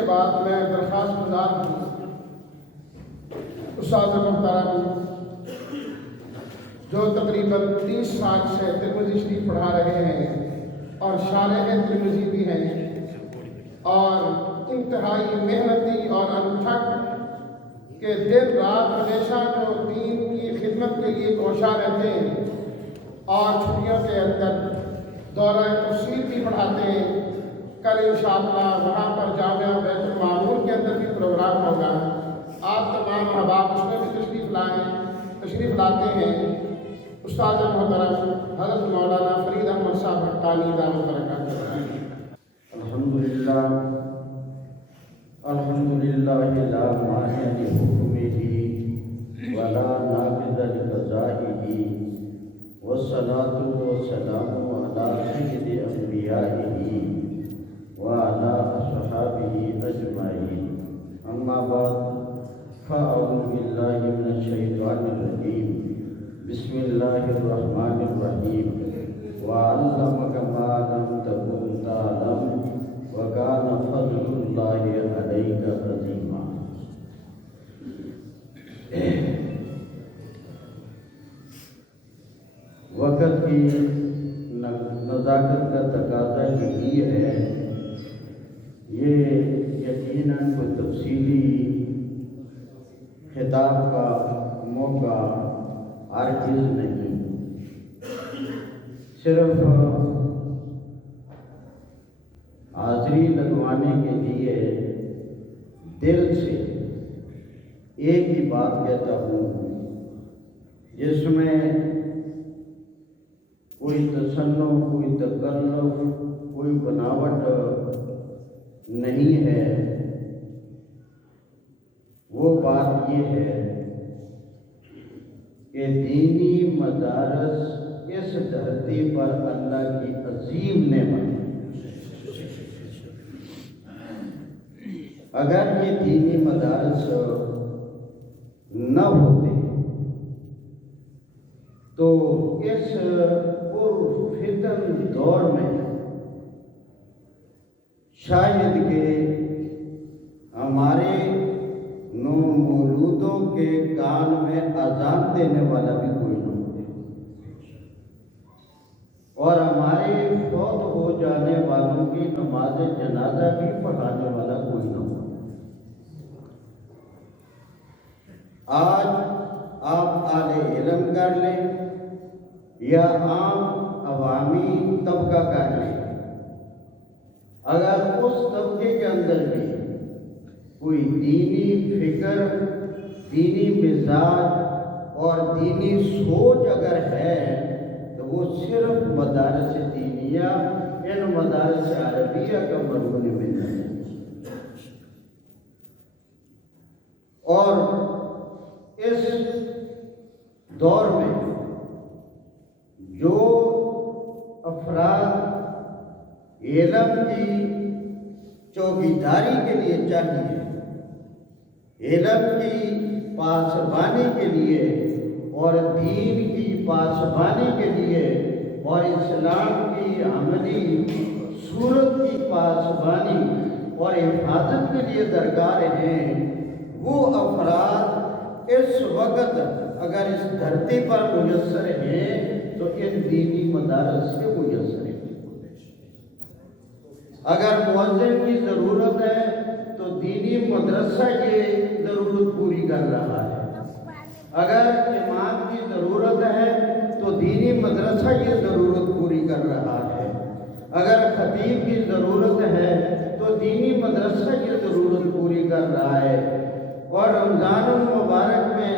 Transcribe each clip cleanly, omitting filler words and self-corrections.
کے بعد میں درخواست گزار ہوں استاد محترم جو تقریباً 30 سال سے ترمذی شریف پڑھا رہے ہیں اور شارح ترمذی بھی ہیں اور انتہائی محنتی اور انتھک کہ دن رات ہمیشہ جو دین کی خدمت کے لیے کوشاں رہتے ہیں اور چھٹیوں کے اندر دورہ تفسیر بھی پڑھاتے ہیں۔ کل انشاءاللہ وہاں پر جامعہ بیت المعمور کے اندر بھی پروگرام ہوگا۔ آپ تمام احباب اس میں بھی تشریف لاتے ہیں۔ استاد محترم حضرت مولانا فرید احمد صاحب حقانی دامت برکاتہ۔ الحمدللہ لا مانع لحکمہ ولا ناقض لقضائہ والصلاۃ والسلام علی سید انبیائہ وعلی اصحابہ اجمعین، اما بعد فاعوذ باللہ من الشیطان الرجیم، بسم اللہ الرحمن الرحیم، وعلمک ما لم تکن تعلم وکان فضل اللہ علیک عظیما۔ وقت کی نزاکت کا تقاضا یہی ہے، یہ یقیناً کوئی تفصیلی خطاب کا موقع ہرگز نہیں، صرف حاضری لگوانے کے لیے دل سے ایک ہی بات کہتا ہوں، جس میں کوئی تصنع، کوئی تکلف، کوئی بناوٹ نہیں ہے۔ وہ بات یہ ہے کہ دینی مدارس اس دھرتی پر اللہ کی عظیم نعمت ہے۔ اگر یہ دینی مدارس نہ ہوتے تو اس پرفتن دور میں شاید کہ ہمارے نومولودوں کے کان میں اذان دینے والا بھی کوئی نہ ہو، اور ہمارے فوت ہو جانے والوں کی نماز جنازہ بھی پڑھانے والا کوئی نہ ہو۔ آج آپ اہل علم کر لیں یا عام عوامی طبقہ کر لیں، اگر اس طبقے کے اندر بھی کوئی دینی فکر، دینی مزاج اور دینی سوچ اگر ہے تو وہ صرف مدارس دینیہ، ان مدارس عربیہ کا مرہون میں ہے۔ اور اس دور میں جو افراد علم کی چوکیداری کے لیے چاہیے، علم کی پاسبانی کے لیے اور دین کی پاسبانی کے لیے اور اسلام کی عملی صورت کی پاسبانی اور حفاظت کے لیے درکار ہیں، وہ افراد اس وقت اگر اس دھرتی پر میسر ہیں تو ان دینی مدارس سے میسر ہیں۔ اگر مؤذن کی ضرورت ہے تو دینی مدرسہ یہ ضرورت پوری کر رہا ہے، اگر امام کی ضرورت ہے تو دینی مدرسہ یہ ضرورت پوری کر رہا ہے، اگر خطیب کی ضرورت ہے تو دینی مدرسہ یہ ضرورت پوری کر رہا ہے۔ اور رمضان المبارک میں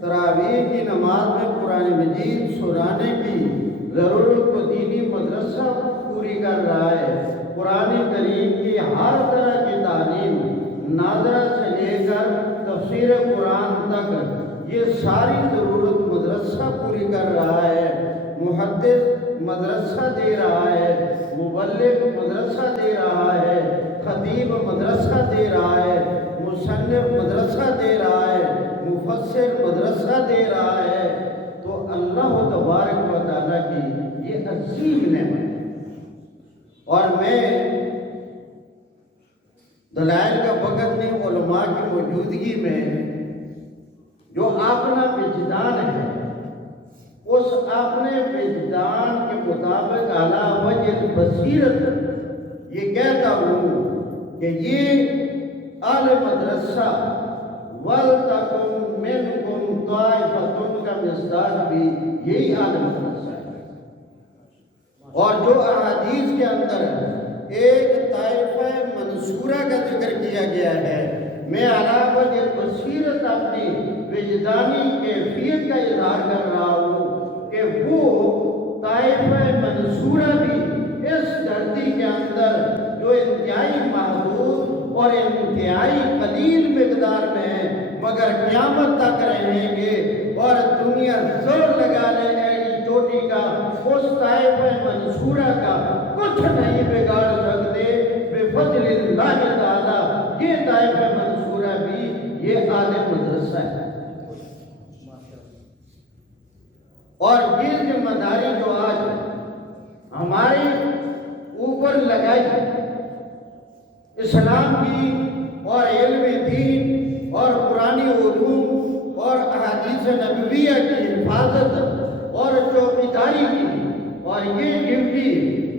تراویح کی نماز میں قرآن مجید سنانے کی ضرورت کو دینی مدرسہ پوری کر رہا ہے۔ قرآن کریم کی ہر طرح کی تعلیم، ناظرہ سے لے کر تفسیر قرآن تک، یہ ساری ضرورت مدرسہ پوری کر رہا ہے۔ محدث مدرسہ دے رہا ہے، مبلغ مدرسہ دے رہا ہے، خطیب مدرسہ دے رہا ہے، مصنف مدرسہ دے رہا ہے، مفسر مدرسہ دے رہا ہے۔ تو اللہ تبارک و تعالیٰ کی یہ عظیم نعمت ہے۔ اور میں دلائل کا وقت میں علماء کی موجودگی میں جو اپنا وجدان ہے اس اپنے وجدان کے مطابق اعلیٰ وجہ بصیرت یہ کہتا ہوں کہ یہ اہل مدرسہ وَلْتَكُن مِّنْكُمْ طَائِفَةٌ کا مصداق بھی یہی اہل مدرسہ ہے. اور جو احادیث کے اندر ایک طائفہ منصورہ کا ذکر کیا گیا ہے، میں اعلیٰ وجہ بصیرت اپنی وجدانی کیفیت کا اظہار کر رہا ہوں کہ وہ طائفہ منصورہ بھی اس دھرتی کے اندر جو انتہائی محدود اور انتہائی قلیل مقدار میں ہیں مگر قیامت تک رہیں گے، اور دنیا زور لگا لے ایڑی چوٹی کا اس طائفہ منصورہ کا کچھ نہیں بگاڑ سکتے بفضل اللہ تعالی. یہ طائفہ منصورہ بھی یہ اعلی مدرسہ ہے. اور یہ ذمہ داری جو آج ہمارے اوپر لگائی اسلام کی اور علم دین اور قرآنی علوم اور احادیث نبویہ کی حفاظت اور چوکیداری کی، اور یہ ڈیوٹی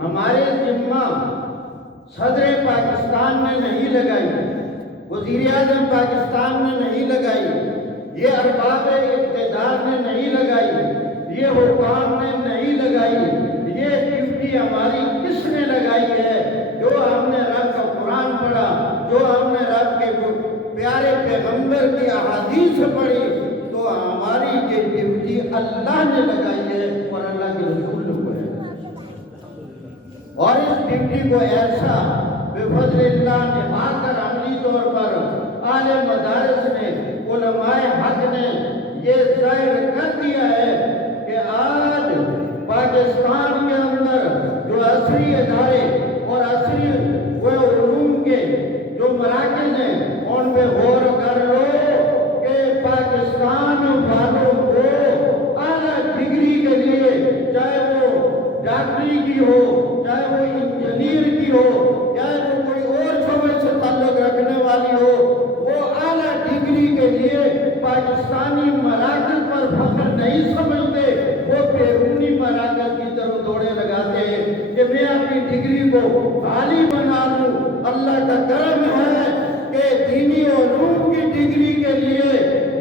ہمارے ذمہ صدر پاکستان نے نہیں لگائی، وزیر اعظم پاکستان نے نہیں لگائی، یہ ارباب اقتدار نے نہیں لگائی، یہ حکام نے نہیں لگائی. یہ ڈیوٹی ہماری کس نے لگائی ہے؟ جو ہم نے رب کا قرآن پڑھا، جو ہم نے رب کے پیارے پیغمبر کی احادیث پڑھی، تو ہماری یہ ڈیوٹی اللہ نے لگائی ہے اور اللہ کے رسول کو ہے. اور اس ڈیوٹی کو ایسا بفضل اللہ نبھا کر عملی طور پر اعلی مدارس نے، علماء حق نے یہ ظاہر کر دیا ہے کہ آج پاکستان کے اندر جو عصری ادارے اور عصری علوم کے جو مراکز ہیں ان پہ غور کر لو کہ پاکستان والوں کو اعلیٰ ڈگری کے لیے، چاہے وہ ڈاکٹری کی ہو، چاہے وہ انجینئر کی ہو، چاہے وہ کوئی اور شعبے سے تعلق رکھنے والی ہو، وہ اعلیٰ ڈگری کے لیے پاکستانی مراکز پر فخر نہیں سمجھتے، وہ بیرونی مراکز کی طرف دوڑے لگاتے ہیں کہ میں اپنی ڈگری کو عالی بنا لوں. اللہ کا کرم ہے کہ دینی علوم کی ڈگری کے لیے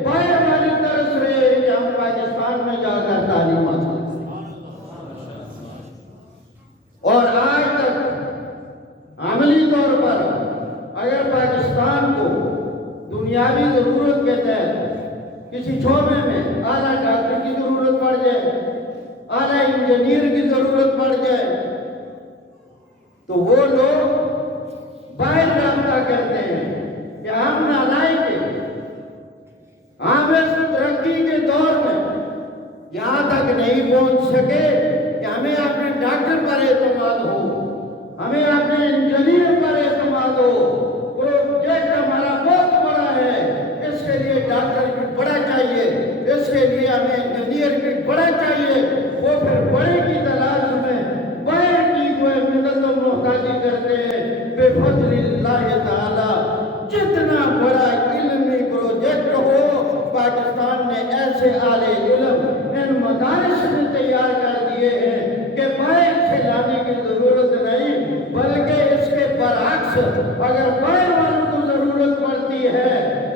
باہر والی طرف رہے کہ ہم پاکستان میں جا کر تعلیم حاصل کریں. اور آج تک عملی طور پر اگر پاکستان کو دنیاوی ضرورت کے تحت کسی شعبے میں اعلیٰ ڈاکٹر کی ضرورت پڑ جائے، اعلیٰ انجینئر کی ضرورت پڑ جائے، تو وہ لوگ باہر رابطہ کرتے ہیں کہ ہم نالائق ہیں. ہم اس ترقی کے دور میں یہاں تک نہیں پہنچ سکے کہ ہمیں اپنے ڈاکٹر پر اعتماد ہو، ہمیں اپنے انجینئر پر اعتماد ہو. پروجیکٹ ہمارا بہت بڑا ہے، اس کے لیے ڈاکٹر بھی بڑا چاہیے، اس کے لیے ہمیں انجینئر بھی بڑا چاہیے. وہ پھر بڑے کی تلاش میں باہر کی جو ہے مدد و محتاجی کرتے ہیں. بفضل اللہ تعالی جتنا بڑا علمی پروجیکٹ ہو، پاکستان نے ایسے اعلی علم ان مدارس میں تیار کر دیے ہیں کہ باہر سے لانے کی ضرورت نہیں، بلکہ اس کے برعکس اگر باہر والوں کو ضرورت پڑتی ہے،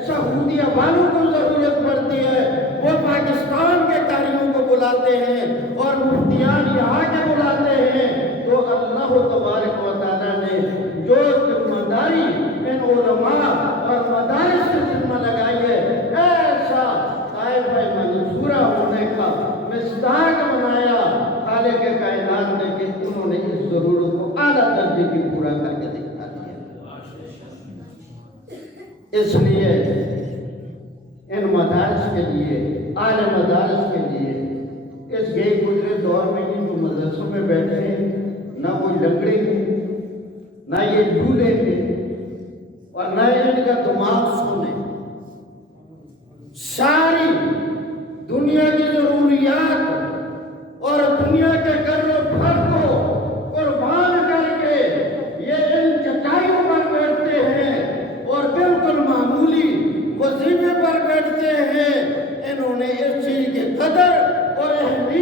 سعودیہ والوں کو ضرورت پڑتی ہے، وہ پاکستان کے قاریوں کو بلاتے ہیں اور مفتیان یہاں کے بلاتے ہیں. تو اللہ تبارک و تعالیٰ نے جو ذمہ داری ان علماء اور مدارس سے ذمہ لگائی ہے، ایسا طائفہ منصورہ ہونے کا مصداق بنایا خالق کائنات نے کہ انہوں نے اس ضرورت کو اعلیٰ درجے کی پورا کر کے دکھا دیا. اس لیے ان مدارس کے لیے، اعلی مدارس کے لیے اس گئے گزرے دور میں یہ جو مدرسوں میں بیٹھے ہیں، نہ کوئی لنگڑے ہیں، نہ یہ ڈھولے ہیں، اور نہ ان کا دماغ سنے. ساری دنیا کی ضروریات اور دنیا کے کر و پھر کو قربان کر کے یہ ان چٹائیوں پر بیٹھتے ہیں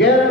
11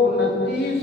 29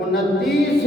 29